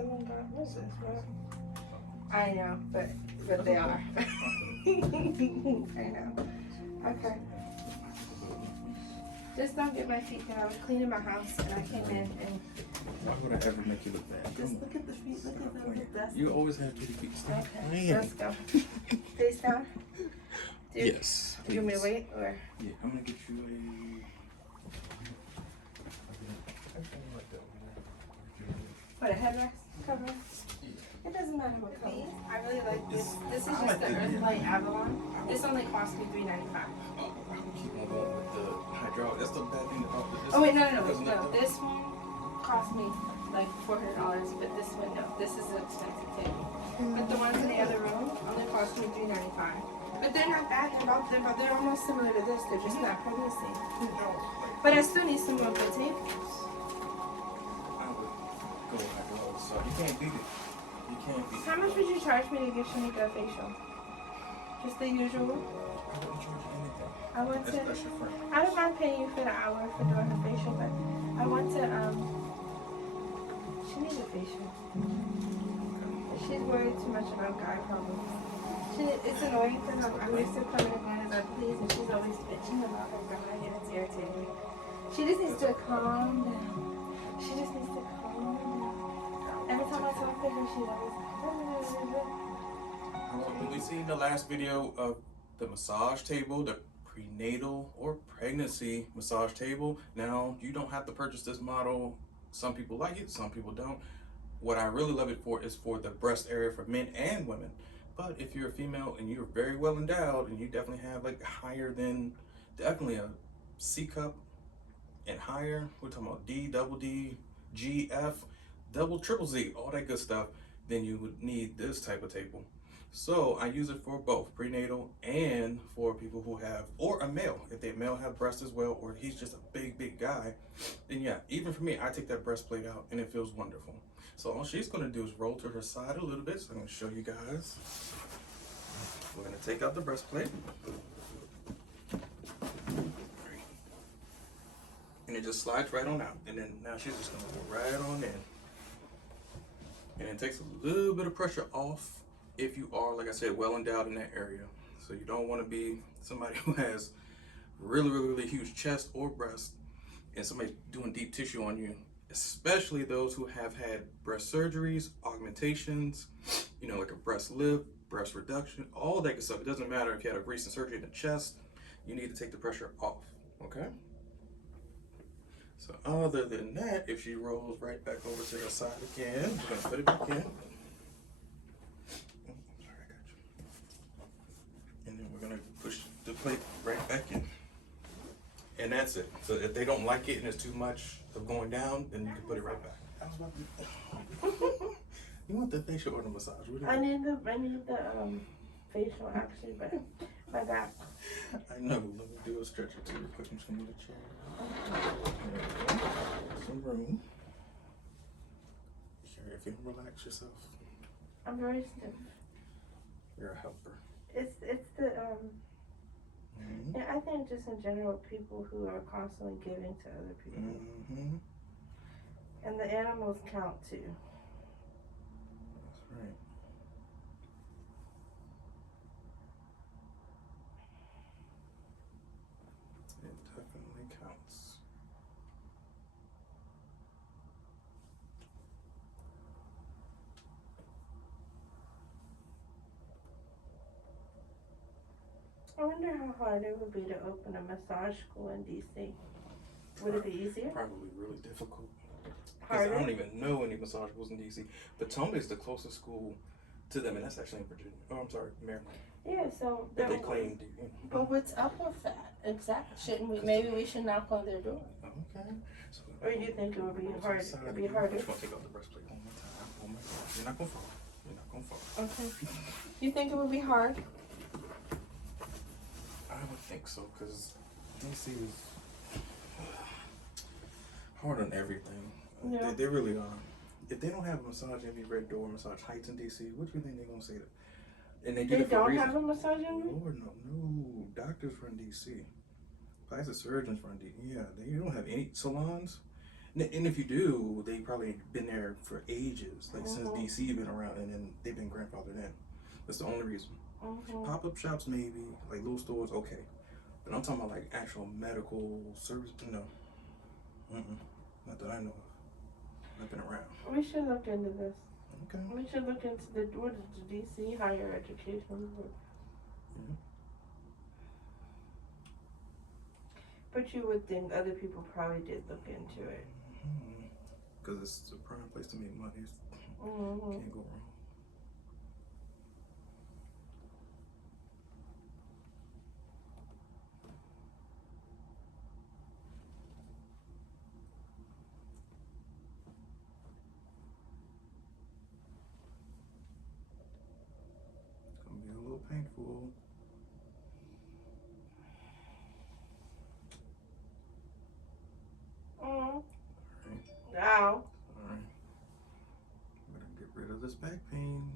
someone got, what's this? What? I know, but they are. I know. Okay. Just don't get my feet down. I was cleaning my house and I came in and. Why would I ever make you look bad? Just look at the feet. Look at them. Look dusty. You always have pretty feet. Stop Okay. Let's go. Face down. Dude, yes. Do you want me to wait or? Yeah, I'm gonna get you a. What, a headrest cover? Yeah. It doesn't matter what color. I really like this. This is just the Earthlight Avalon. This only cost me $3.95. I can keep on going with the hydraulic. That's the bad thing about this. Oh wait, no. This one cost me like $400, but this one no. This is an expensive table. But the ones in the other room only cost me $3.95. But they're not bad. They're almost similar to this. They're just not pregnancy. But I still need some of the tables. Go hydraulic, so you can't beat it. You can't beat it. How much would you charge me to get Shanika a facial? Just the usual? I wouldn't charge you anything. I want to. That's your friend. I don't mind paying you for the hour for doing her facial, but I want to. She needs a facial. She's worried too much about guy problems. It's annoying because I'm used to coming and going as I please, and she's always bitching about her guy, and it's irritating. She just needs to calm down. She just needs to calm down. Every time I talk to her, she's always. When we seen the last video of the massage table, the prenatal or pregnancy massage table, now you don't have to purchase this model. Some people like it, some people don't. What I really love it for is for the breast area for men and women. But if you're a female and you're very well endowed and you definitely have like higher than definitely a C cup and higher, we're talking about D, double D, G, F, double, triple Z, all that good stuff, then you would need this type of table. So I use it for both prenatal and for people who have, or a male, if they male have breasts as well, or he's just a big guy, then yeah, even for me, I take that breastplate out and it feels wonderful. So all she's gonna do is roll to her side a little bit. So I'm gonna show you guys. We're gonna take out the breastplate. And it just slides right on out. And then now she's just gonna go right on in. And it takes a little bit of pressure off if you are, like I said, well endowed in that area. So you don't wanna be somebody who has really huge chest or breast and somebody's doing deep tissue on you, especially those who have had breast surgeries, augmentations, you know, like a breast lift, breast reduction, all that good stuff. It doesn't matter if you had a recent surgery in the chest, you need to take the pressure off, okay? So other than that, if she rolls right back over to her side again, we're gonna put it back in. Oh, sorry, I got you. And then we're gonna push the plate right back in. And that's it. So if they don't like it and it's too much of going down, then you can put it right back. I was about to... You want the facial or the massage? I need the facial actually, but my back. I know. Let me do a stretch or two real quick. I'm just gonna get a chair. There we go. Some room. Sure, if you can relax yourself. I'm very stiff. You're a helper. It's the yeah, I think just in general, people who are constantly giving to other people. And the animals count too. That's right. It definitely counts. I wonder how hard it would be to open a massage school in DC. Would it be easier? Probably really difficult. Because Harder? I don't even know any massage schools in DC. Potomac is the closest school to them, and that's actually in Virginia. Oh, I'm sorry, Maryland. Yeah, so That they claim. But what's up with that? Exactly. Shouldn't we? Maybe we should knock on their door. Okay. So, Or you think it would be hard? It'd be harder. I'm just gonna take out the breastplate one more time. Oh my God. You're not gonna fall. You're not gonna fall. Okay. You think it would be hard? I would think so, because DC is hard on everything. Yeah. They really are. If they don't have a massage every red door, massage heights in DC, what do you think they're gonna say that? And they do They it for a don't reason. have a massage in there? Lord, no. Doctors run DC. Plastic surgeons run DC. Yeah, they don't have any salons. And if you do, they probably been there for ages, like since DC been around, and then they've been grandfathered in. That's the only reason. Pop-up shops maybe, like little stores, okay. But I'm talking about like actual medical service. No, not that I know of. I've been around. We should look into this. Okay. We should look into the DC higher education. But you would think other people probably did look into it. Because it's a prime place to make money. Can't go wrong. It's gonna be a little painful. Now. Alright. I'm gonna get rid of this back pain.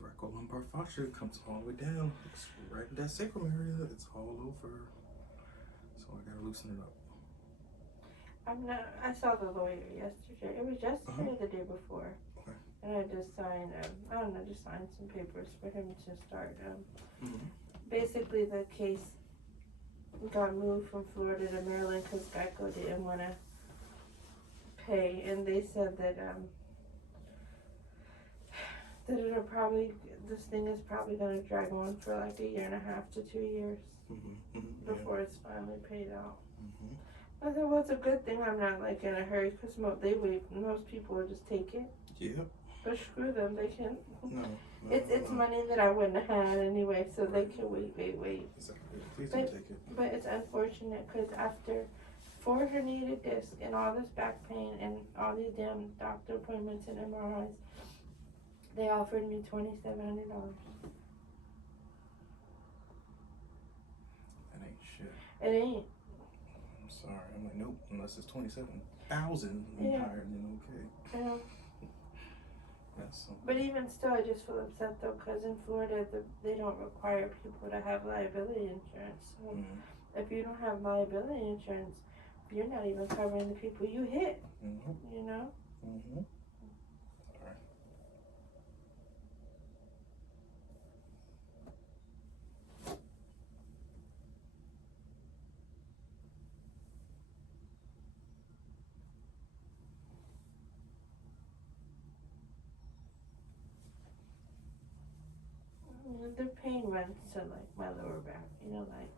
Thoracolumbar fascia comes all the way down. It's right in that sacrum area. It's all over. So I gotta loosen it up. I saw the lawyer yesterday. It was yesterday or the day before. Okay. And I just signed, just signed some papers for him to start. Basically, the case got moved from Florida to Maryland because Geico didn't want to pay, and they said that this thing is probably going to drag on for like 1.5 to 2 years before it's finally paid out. I said, well, it's a good thing I'm not like in a hurry because most people will just take it. Yeah. But screw them, they can. No. It's money that I wouldn't have had anyway, so they can wait. Exactly. Please don't take it. But it's unfortunate because after 4 herniated discs and all this back pain and all these damn doctor appointments and MRIs, they offered me $2,700. That ain't shit. It ain't. I'm sorry. I'm like, nope. Unless it's 27,000 higher, then okay. Yeah. But even still, I just feel upset though, because in Florida, they don't require people to have liability insurance. So if you don't have liability insurance, you're not even covering the people you hit. You know? Alright. The pain runs to like my lower back, you know, like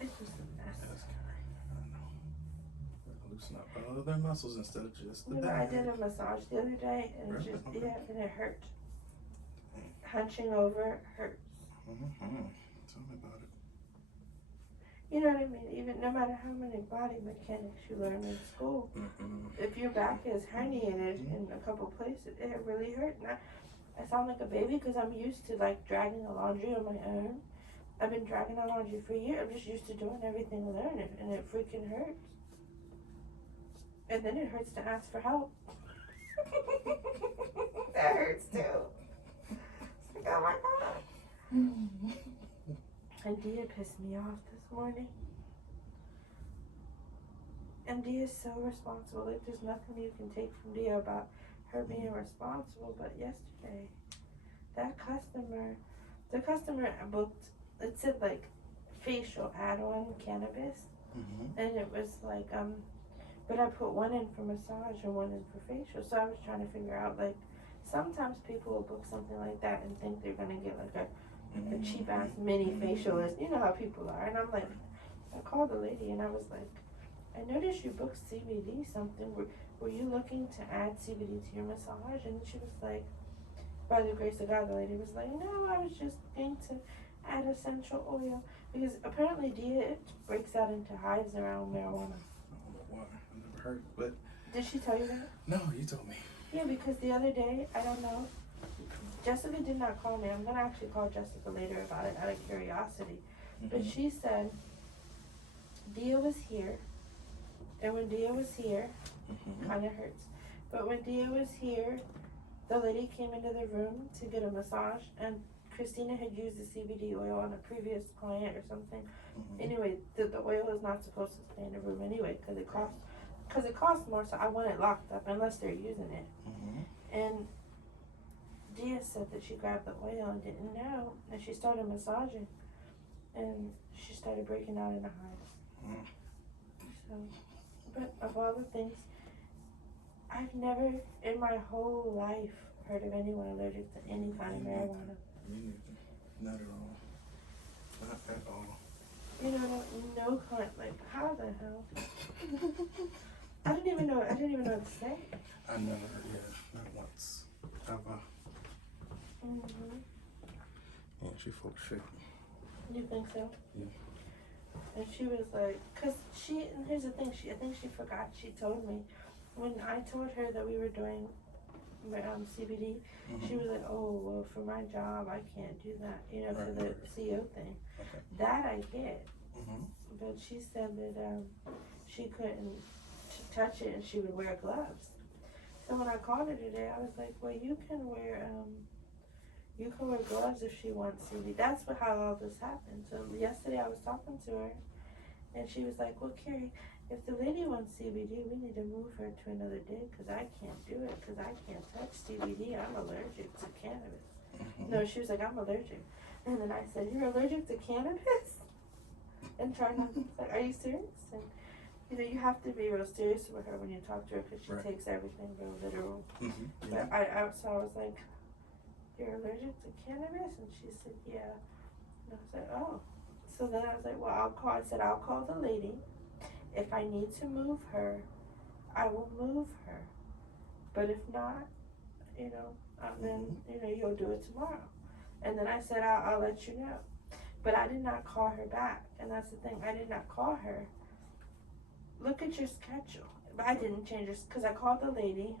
it's just a mess. That's scary. I know. Gotta loosen up other muscles instead of just the I back. did a massage the other day and Really? and it hurt. Hunching over hurts. Tell me about it. You know what I mean? Even no matter how many body mechanics you learn in school, if your back is herniated in a couple places, it really hurt. And I sound like a baby because I'm used to like dragging the laundry on my own. I've been dragging the laundry for years. I'm just used to doing everything alone, and it freaking hurts. And then it hurts to ask for help. That hurts too. It's like, oh my God. And Dia pissed me off this morning. And Dia's so responsible. Like, there's nothing you can take from Dia about her being responsible. But yesterday, the customer booked, it said like facial add-on cannabis. And it was like, but I put one in for massage and one in for facial. So I was trying to figure out, like, sometimes people will book something like that and think they're gonna get like a cheap ass mini facialist. You know how people are. And I'm like, I called the lady and I was like, I noticed you booked CBD something. Were you looking to add CBD to your massage? And she was like, by the grace of God, the lady was like, no, I was just going to add essential oil. Because apparently Dia breaks out into hives around marijuana. I don't know why. I never heard, but. Did she tell you that? No, you told me. Yeah, because the other day, I don't know, Jessica did not call me. I'm going to actually call Jessica later about it out of curiosity. But she said Dia was here. And when Dia was here, kind of hurts. But when Dia was here, the lady came into the room to get a massage, and Christina had used the CBD oil on a previous client or something. Mm-hmm. Anyway, the oil is not supposed to stay in the room anyway because it costs more. So I want it locked up unless they're using it. Mm-hmm. And Dia said that she grabbed the oil and didn't know, and she started massaging, and she started breaking out in the hives. Mm. So, but of all the things, I've never in my whole life heard of anyone allergic to any kind of marijuana. Me neither. Not at all. Not at all. You know, no kind. Like, how the hell? I didn't even know what to say. I never. Yeah, not once. Ever. Mhm. Yeah, she full shit. You think so? Yeah. And she was like, and here's the thing, I think she forgot, she told me, when I told her that we were doing CBD, Mm-hmm. she was like, oh, well, for my job, I can't do that, you know, for the CO thing. Okay. That I get. Mm-hmm. But she said that she couldn't touch it and she would wear gloves. So when I called her today, I was like, well, you can wear gloves if she wants CBD. That's how all this happened. So yesterday I was talking to her, and she was like, well, Carrie, if the lady wants CBD, we need to move her to another day because I can't do it because I can't touch CBD. I'm allergic to cannabis. Mm-hmm. No, she was like, I'm allergic. And then I said, you're allergic to cannabis? And trying to, like, are you serious? And, you know, you have to be real serious with her when you talk to her because she takes everything real literal. Mm-hmm. But so I was like, you're allergic to cannabis? And she said, yeah. And I was like, oh. So then I was like, well, I'll call the lady. If I need to move her, I will move her. But if not, you know, then, you know, you'll do it tomorrow. And then I said, I'll let you know. But I did not call her back. And that's the thing, I did not call her. Look at your schedule. But I didn't change it because I called the lady